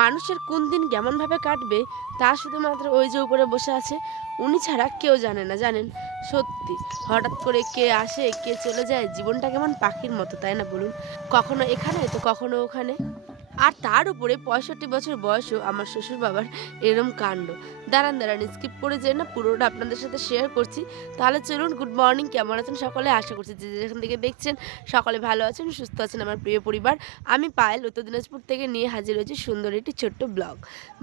মানুষের কোন দিন কেমনভাবে কাটবে তা শুধুমাত্র ওই যে উপরে বসে আছে উনি ছাড়া কেউ জানে না, জানেন? সত্যি, হঠাৎ করে কে আসে কে চলে যায়, জীবনটা কেমন পাখির মতো, তাই না বলুন? কখনো এখানে তো কখনো ওখানে। আর তার উপরে 65 বছর বয়সেও আমার শ্বশুর বাবার এরম কাণ্ড। দাঁড়ান দাঁড়ান, স্কিপ করে যেয়ে না পুরোটা আপনাদের সাথে শেয়ার করছি। তাহলে চলুন, গুড মর্নিং, কেমন আছেন সকলে? আশা করছি যে যেখান থেকে দেখছেন সকলে ভালো আছেন, সুস্থ আছেন আমার প্রিয় পরিবার। আমি পায়েল উত্তর দিনাজপুর থেকে নিয়ে হাজির হয়েছি সুন্দর একটি ছোট্ট ব্লগ।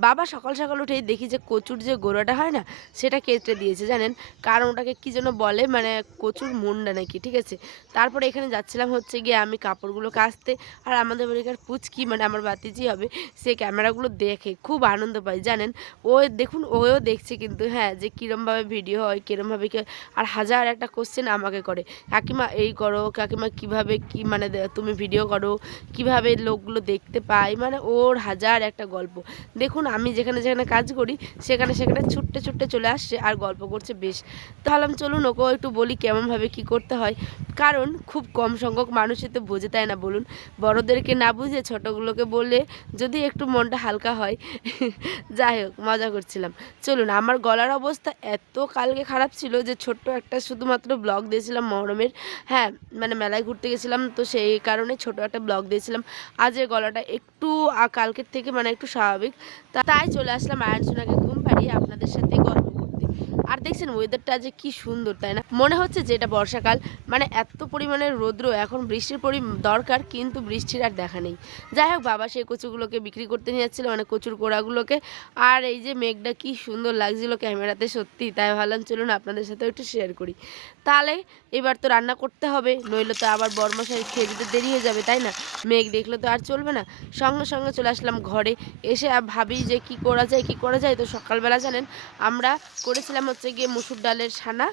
বাবা সকাল সকাল উঠেই দেখি যে কচুর যে গোড়াটা হয় না, সেটা কেটে দিয়েছে, জানেন? কারণ ওটাকে কি যেন বলে, মানে কচুর মুন্ডা নাকি, ঠিক আছে? তারপরে এখানে যাচ্ছিলাম হচ্ছে গিয়ে আমি কাপড়গুলো কাচতে। আর আমাদের বাড়িকার পুচকি, মানে আমার ভাতিজি হবে, সে ক্যামেরাগুলো দেখে খুব আনন্দ পায়, জানেন? ও দেখুন, ওও দেখছে কিন্তু, হ্যাঁ, যে কীরমভাবে ভিডিও হয়, কীরমভাবে কি। আর হাজার একটা কোশ্চেন আমাকে করে, কাকিমা এই করো, কাকিমা কিভাবে কি, মানে তুমি ভিডিও করো কিভাবে লোকগুলো দেখতে পায়, মানে ওর হাজার একটা গল্প। দেখুন আমি যেখানে যেখানে কাজ করি সেখানে সেখানে ছুট্টে ছুট্টে চলে আসছে আর গল্প করছে বেশ। তাহলে চলুন ওকেও একটু বলি কেমনভাবে কি করতে হয়, কারণ খুব কম সংখ্যক মানুষই তো বোঝে, তাই না বলুন? বড়দেরকে না বুঝে ছোটগুলোকে বললে যদি একটু মনটা হালকা হয়। যাই হোক, মজা করছিলাম। চলুন, আমার গলার অবস্থা এত কালকে খারাপ ছিল যে ছোট্ট একটা শুধুমাত্র ব্লগ দিয়েছিলাম মহরমের। হ্যাঁ, মানে মেলায় ঘুরতে গেছিলাম তো সেই কারণে ছোট একটা ব্লগ দিয়েছিলাম। আজ এই গলাটা একটু কালকের থেকে মানে একটু স্বাভাবিক। তাই চলে আসলাম আয়ন সোনাকে ঘুম পাড়িয়ে আপনাদের সাথে গল্প করতে। আর দেখছেন ওয়েদারটা যে কি সুন্দর, তাই না? মনে হচ্ছে যে এটা বর্ষাকাল, মানে এত পরিমাণে রৌদ্র, এখন বৃষ্টির দরকার কিন্তু বৃষ্টির আর দেখা নেই। যাই হোক, বাবা সেই কচুগুলোকে বিক্রি করতে নিয়ে যাচ্ছিলো, মানে কচুর গোড়াগুলোকে। আর এই যে মেঘটা কি সুন্দর লাগছিল ক্যামেরাতে, সত্যি তাই ভাবলাম চলুন আপনাদের সাথেও একটু শেয়ার করি। তাহলে এবার তো রান্না করতে হবে, নইলে তো আবার বরমশাই খেয়ে দিতে দেরি হয়ে যাবে, তাই না? মেঘ দেখলে তো আর চলবে না। সঙ্গে সঙ্গে চলে আসলাম ঘরে। এসে ভাবি যে কি করা যায় কি করা যায়। তো সকালবেলা জানেন আমরা করেছিলাম হচ্ছে গিয়ে মুসুর ডালের ছানা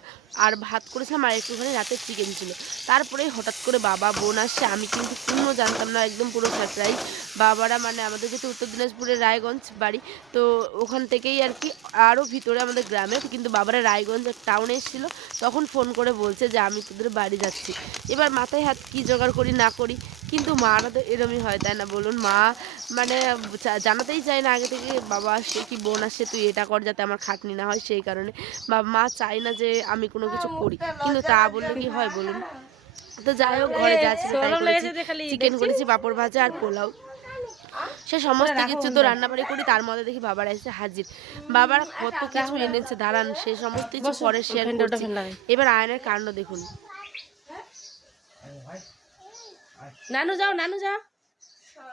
আর ভাত করেছিলাম, আর একটুখানি রাতে চিকেন ছিল। তারপরে হঠাৎ করে বাবা বোন আসছে, আমি কিন্তু কোনো জানতাম না, একদম পুরো সারপ্রাইজ। বাবারা, মানে আমাদের যেহেতু উত্তর দিনাজপুরের রায়গঞ্জ বাড়ি, তো ওখান থেকেই আর কি, আরও ভিতরে আমাদের গ্রামে, কিন্তু বাবারা রায়গঞ্জ টাউনে এসেছিলো। তখন ফোন করে বলছে যে আমি তোদের বাড়ি যাচ্ছি। এবার মাথায় হাত কী জোগাড় করি না করি, কিন্তু মারা তো এরমই হয়, তাই না বলুন? মা মানে জানাতেই চায় না আগে থেকে, বাবা আসছে কি বোন আসছে তুই এটা কর যাতে আমার খাটনি না হয়, সেই কারণে বা মা চায় না যে আমি কোনো কিছু করি, কিন্তু তা বললে কি হয় বলুন? তো যাই হোক, ঘরে যা ছিল তাই করেছি। চিকেন করেছি, পাঁপড় ভাজা আর পোলাও, সে সমস্ত কিছু তো রান্নাবাড়ি করি। তার মধ্যে দেখি বাবার এসে হাজির। বাবার কত কিছু এনেছে, দাঁড়ান সে সমস্ত কিছু পরে শেয়ার করছি। এবার আয়নের কাণ্ড দেখুন। নানু যাও, নানু যাও,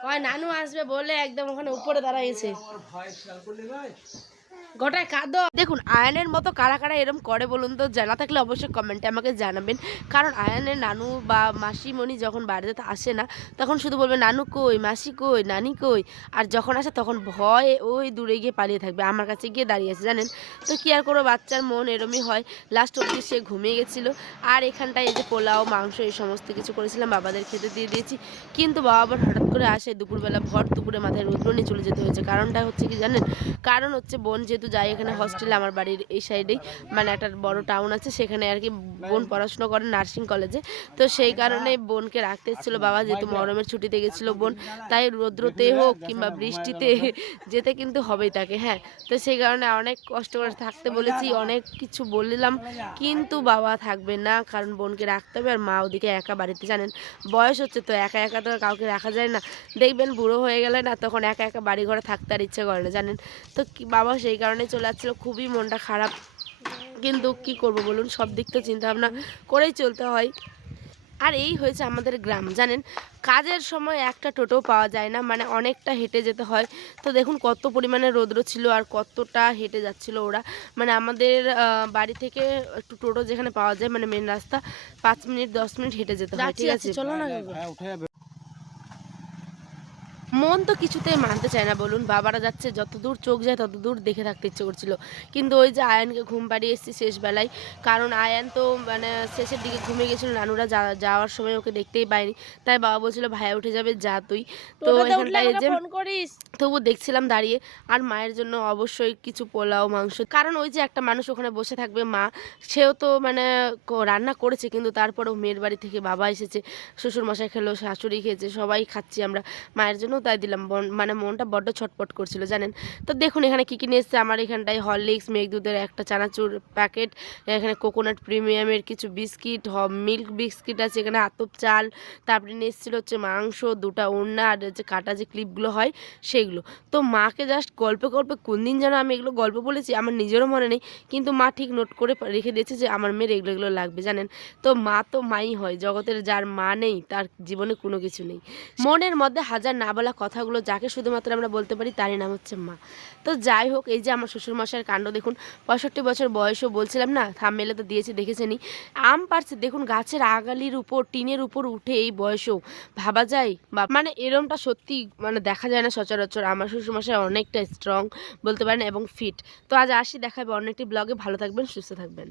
ওই নানু আসবে বলে একদম ওখানে উপরে দাঁড়াইছে। গোটায় কাঁদো। দেখুন আয়ানের মতো কারা কারা এরম করে বলুন তো? জানা থাকলে অবশ্যই কমেন্টে আমাকে জানাবেন। কারণ আয়ানের নানু বা মাসিমণি যখন বাড়িতে আসে না, তখন শুধু বলবে নানু কই, মাসি কই, নানি কই। আর যখন আসে তখন ভয়ে ওই দূরে গিয়ে পালিয়ে থাকবে, আমার কাছে গিয়ে দাঁড়িয়ে আছে, জানেন? তো কি আর করবো, বাচ্চার মন এরমই হয়। লাস্ট অবধি সে ঘুমিয়ে গেছিল। আর এখানটায় এই যে পোলাও মাংস এই সমস্ত কিছু করেছিলাম, বাবাদের খেতে দিয়ে দিয়েছি। কিন্তু বাবা আবার হঠাৎ করে আসে দুপুরবেলা, ভর দুপুরে মাথায় রৌদ্র নিয়ে চলে যেতে হয়েছে। কারণটা হচ্ছে কি জানেন? কারণ হচ্ছে বোন যেহেতু যাই এখানে হস্টেলে, আমার বাড়ির এই সাইডেই মানে একটা বড় টাউন আছে, সেখানে আর কি বোন পড়াশুনো করে নার্সিং কলেজে। তো সেই কারণে বোনকে রাখতে এসেছিলো বাবা, যেহেতু মহরমের ছুটিতে গেছিলো বোন, তাই রৌদ্রতে হোক কিংবা বৃষ্টিতে যেতে কিন্তু হবেই তাকে, হ্যাঁ। তো সেই কারণে অনেক কষ্ট করে থাকতে বলেছি, অনেক কিছু বললাম, কিন্তু বাবা থাকবে না, কারণ বোনকে রাখতে হবে। আর মা ওদিকে একা বাড়িতে, জানেন বয়স হচ্ছে তো, একা একা তো আর কাউকে রাখা যায় না। দেখবেন বুড়ো হয়ে গেলে না, তখন একা একা বাড়ি ঘরে থাকতে আর ইচ্ছে করে না, জানেন? তো বাবা সেই কারণে চলে যাচ্ছিলো, খুবই মনটা খারাপ। কিন্তু কি করব বলুন, সব দিক তো চিন্তা ভাবনা করেই চলতে হয়। আর এই হয়েছে আমাদের গ্রাম, জানেন কাজের সময় একটা টোটো পাওয়া যায় না, মানে অনেকটা হেঁটে যেতে হয়। তো দেখুন কত পরিমাণে রৌদ্র ছিল আর কতটা হেঁটে যাচ্ছিল ওরা। মানে আমাদের বাড়ি থেকে একটু টোটো যেখানে পাওয়া যায়, মানে মেন রাস্তা, 5 মিনিট 10 মিনিট হেঁটে যেতে হয়, ঠিক আছে? চলো না, মন তো কিছুতেই মানতে চায় না বলুন। বাবারা যাচ্ছে, যত দূর চোখ যায় তত দূর দেখে থাকতে ইচ্ছে করছিল। কিন্তু ওই যে আয়ানকে ঘুম পাড়িয়ে এসেছি শেষ বেলায়, কারণ আয়ান তো মানে শেষের দিকে ঘুমিয়ে গেছিল, নানুরা যাওয়ার সময় ওকে দেখতেই পায়নি। তাই বাবা বলছিল ভাইয়া উঠে যাবে, যা তুই। তো এখানটায় যে তবু দেখছিলাম দাঁড়িয়ে। আর মায়ের জন্য অবশ্যই কিছু পোলাও মাংস, কারণ ওই যে একটা মানুষ ওখানে বসে থাকবে মা, সেও তো মানে রান্না করেছে, কিন্তু তারপরেও মেয়ের বাড়ি থেকে বাবা এসেছে, শ্বশুর মশাই খেলো, শাশুড়ি খেয়েছে, সবাই খাচ্ছি আমরা। মায়ের জন্য তাই দিলাম, মানে মনটা বড্ড ছটপট করছিল জানেন। তো দেখুন এখানে কী কী নিয়ে এসেছে আমার এখানটায়: হরলিক্স, মেঘদুধের একটা চানাচুর প্যাকেট, এখানে কোকোনাট প্রিমিয়ামের কিছু বিস্কিট, মিল্ক বিস্কিট আছে, এখানে আতপ চাল, তারপরে নিয়ে এসেছিল হচ্ছে মাংস, 2টা ওড়না, আর যে কাটা যে ক্লিপগুলো হয় সেইগুলো। তো মাকে জাস্ট গল্পে গল্পে কোন দিন যেন আমি এগুলো গল্প বলেছি আমার নিজেরও মনে নেই, কিন্তু মা ঠিক নোট করে রেখে দিয়েছে যে আমার মেয়ের এগুলো এগুলো লাগবে জানেন। তো মা তো মাই হয়, জগতের যার মা নেই তার জীবনে কোনো কিছু নেই। মনের মধ্যে হাজার না বলা কথাগুলো যাকে শুধুমাত্র আমরা বলতে পারি তারই নাম হচ্ছে মা। তো যাই হোক, এই যে আমার শ্বশুরমশাইয়ের কাণ্ড দেখুন, 65 বছর বয়সও, বলছিলাম না থাম্বনেলে তো দিয়েছি দেখেছেনই, আম পাড়ছে দেখুন গাছের আগালির উপর, টিনের উপর উঠে, এই বয়সেও। ভাবা যায় বা মানে এরমটা সত্যি মানে দেখা যায় না সচরাচর। আমার শ্বশুরমশাই অনেকটা স্ট্রং বলতে পারেন এবং ফিট। তো আজ আসি, দেখা হবে অন্য একটি ব্লগে। ভালো থাকবেন, সুস্থ থাকবেন।